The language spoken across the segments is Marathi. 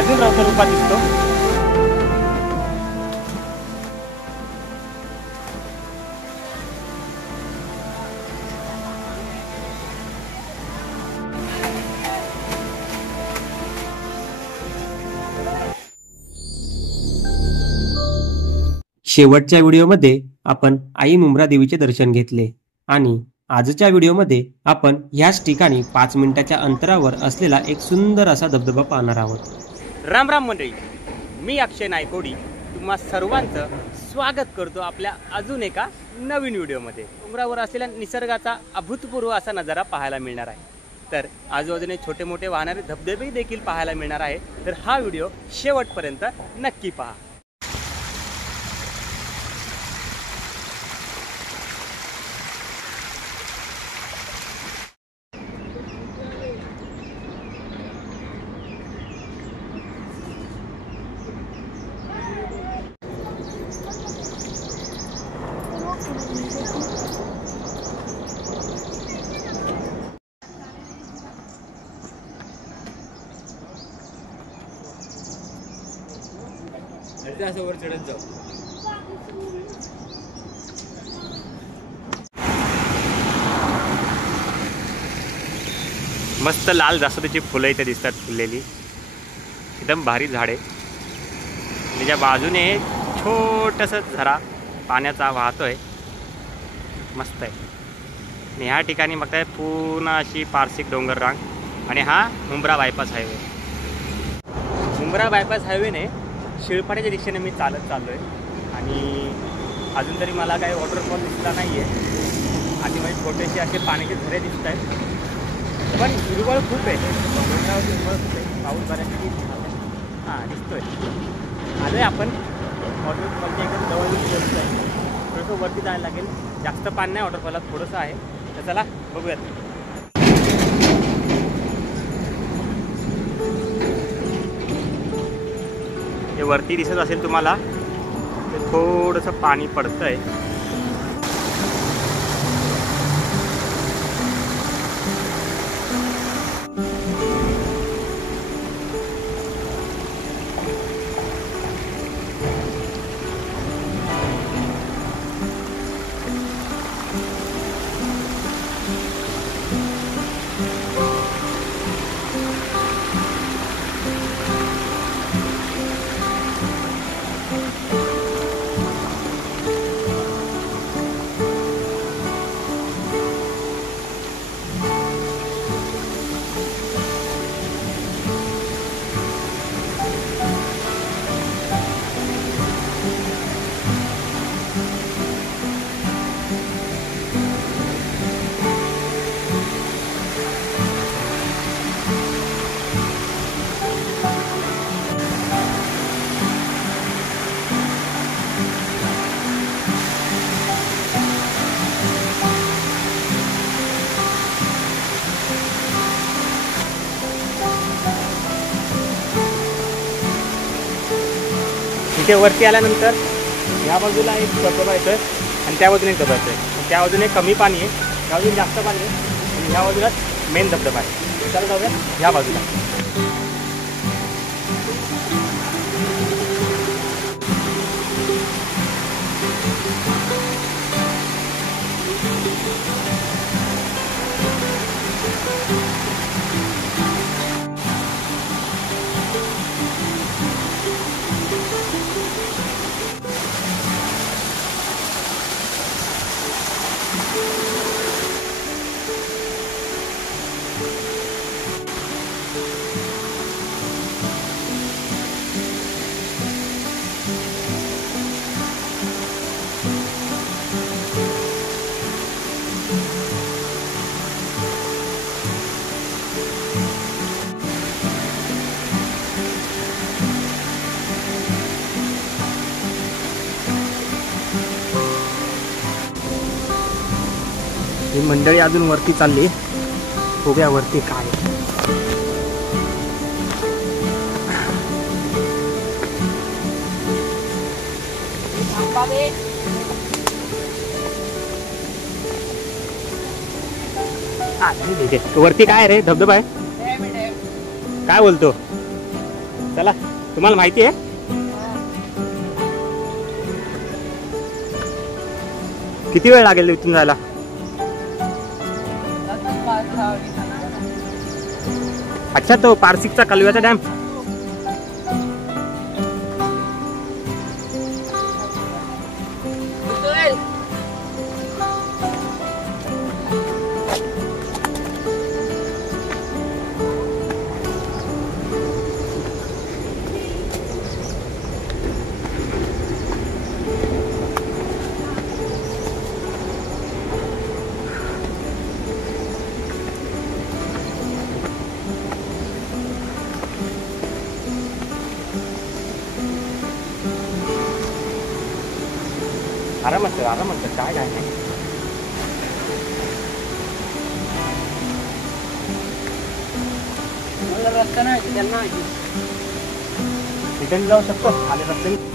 अजून रौद्र रूपात दिसतो। शेवटच्या व्हिडिओमध्ये आपण आई मुंब्रा देवीचे दर्शन घेतले आणि आजच्या व्हिडिओमध्ये आपण ह्याच ठिकाणी 5 मिनिटाच्या अंतरावर असलेला एक सुंदर असा धबधबा पाहणार आहोत। राम राम मंडळी, मी अक्षय नायकोडी तुम्हा सर्वांचं स्वागत करतो आपल्या अजून एका नवीन व्हिडिओमध्ये। डोंगरावर असलेल्या निसर्गाचा अभूतपूर्व असा नजारा पाहायला मिळणार आहे। तर आजूबाजूने छोटे मोठे वाहणारे धबधबे देखील पाहायला मिळणार आहे। तर हा व्हिडिओ शेवटपर्यंत नक्की पहा। असं वर चढत जाऊ। मस्त लाल जास्वंदीची फुलं इथे दिसतात फुललेली, एकदम भारी झाडे। त्याच्या बाजूने छोटंसं झरा पाण्याचा वाहतोय, मस्त आहे। आणि ह्या ठिकाणी बघताय पूर्ण अशी पारसिक डोंगर रांग आणि हा Mumbra bypass highway. Mumbra bypass हायवेने शिळपाड्याच्या दिशेने मी चालत चाललो आहे आणि अजून तरी मला काही वॉटरफॉल दिसला नाही आहे। आणि माझे छोटेसे असे पाण्याचे झरे दिसत आहेत, पण हिरवळ खूप आहे, डोंगरावरती हिरवळ खूप आहे। पाऊस बऱ्यापैकी हां दिसतोय। आलो आहे आपण वॉटरफॉलच्या एकदम जवळ पोहोचतो आहे। थोडंसं वरती जायला लागेल, जास्त पाणी नाही वॉटरफॉलात, थोडंसं आहे। तर चला बघूयात। हे वरती दिसत असेल तुम्हाला, ते थोडंसं पाणी पडतंय। इथे वरती आल्यानंतर ह्या बाजूला एक धबधबा येतोय आणि त्या बाजूने एक धबधबा येतोय। त्या बाजूने कमी पाणी आहे, त्या बाजूने जास्त पाणी आहे आणि ह्या बाजूला मेन धबधबा आहे। चला जाऊया ह्या बाजूला। ही मंडळी अजून वरती चालली, बघूया वरती काय आहे। वरती काय रे धबधबा आहे, काय बोलतो? चला, तुम्हाला माहिती आहे किती वेळ लागेल इथून जायला? अच्छा, तो पारसिकचा कालव्याचा डॅम. आरामात काय काय नाही. रस्ता नाही त्यांना रिटर्न जाऊ शकतो आले रस्त्याने.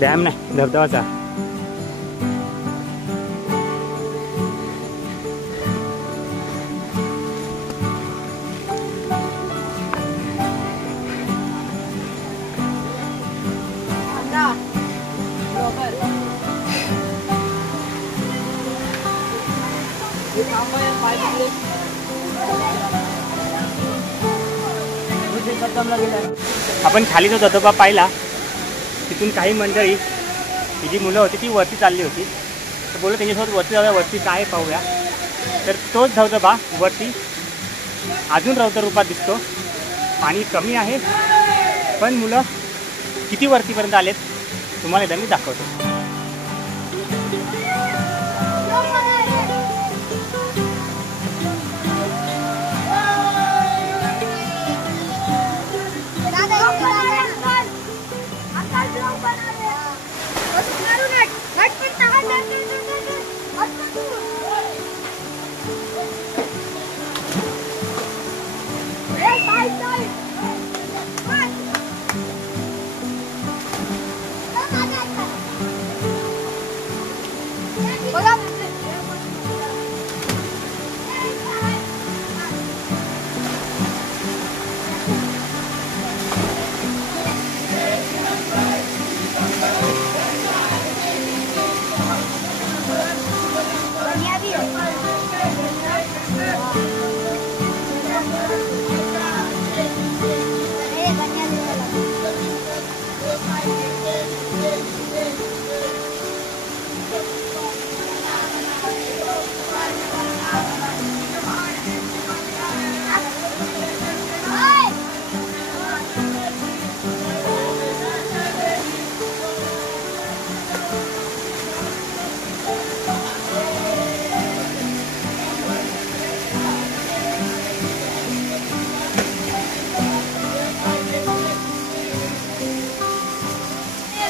डॅम नाही, धबधबाचा. आपण खाली जो धबधबा पाहिला तिथून काही मंडळी ही जी मुलं होती ती वरती चालली होती. तर बोललो त्यांच्यासोबत वरती जाऊया, वरती काय पाहूया. तर तोच धबधबा वरती अजून रौद्र रूपात दिसतो. पाणी कमी आहे पण मुलं किती वरतीपर्यंत आलेत तुम्हाला एकदा मी दाखवतो.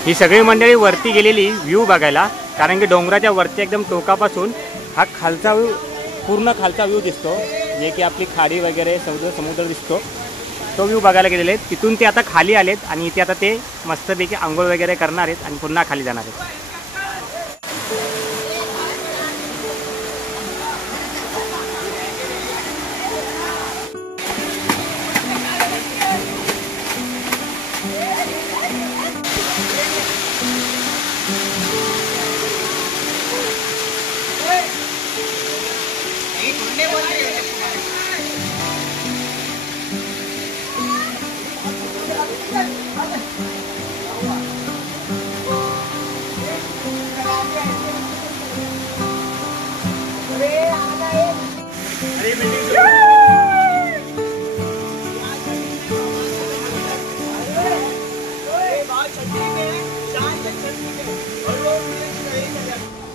ही सगळी मंडळी वरती गेलेली व्ह्यू बघायला, कारण की डोंगराच्या वरच्या एकदम टोकापासून हा खालचा व्ह्यू, पूर्ण खालचा व्ह्यू दिसतो, जे की आपली खाडी वगैरे समुद्र दिसतो. तो व्ह्यू बघायला गेलेले आहेत. तिथून ते आता खाली आलेत आणि इथे आता ते मस्तपैकी आंघोळ वगैरे करणार आहेत आणि पुन्हा खाली जाणार आहेत.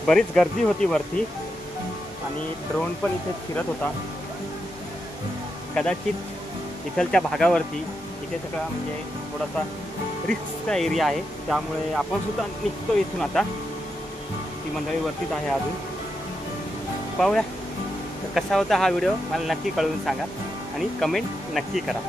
बरीच गर्दी होती वरती आणि ड्रोन पण इथे फिरत होता. कदाचित इथलच्या भागावरती इथे सगळा म्हणजे थोडासा रिस्कचा एरिया आहे, त्यामुळे आपण सुद्धा निघतो इथून. आता ती मंडळी वरतीच आहे अजून. पाहूया तर कसा होता हा व्हिडिओ मला नक्की कळवून सांगा आणि कमेंट नक्की करा.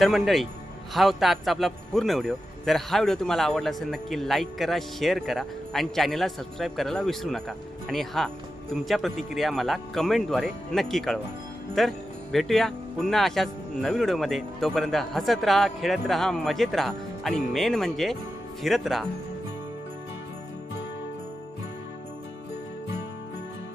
तर मंडळी, हा होता आजचा आपला पूर्ण व्हिडिओ. जर हा व्हिडिओ तुम्हाला आवडला असेल नक्की लाईक करा, शेअर करा आणि चॅनलला सबस्क्राईब करायला विसरू नका. आणि तुमच्या प्रतिक्रिया मला कमेंटद्वारे नक्की कळवा. तर भेटूया पुन्हा अशाच नवीन व्हिडिओमध्ये. तोपर्यंत हसत राहा, खेळत राहा, मजेत राहा आणि मेन म्हणजे फिरत राहा.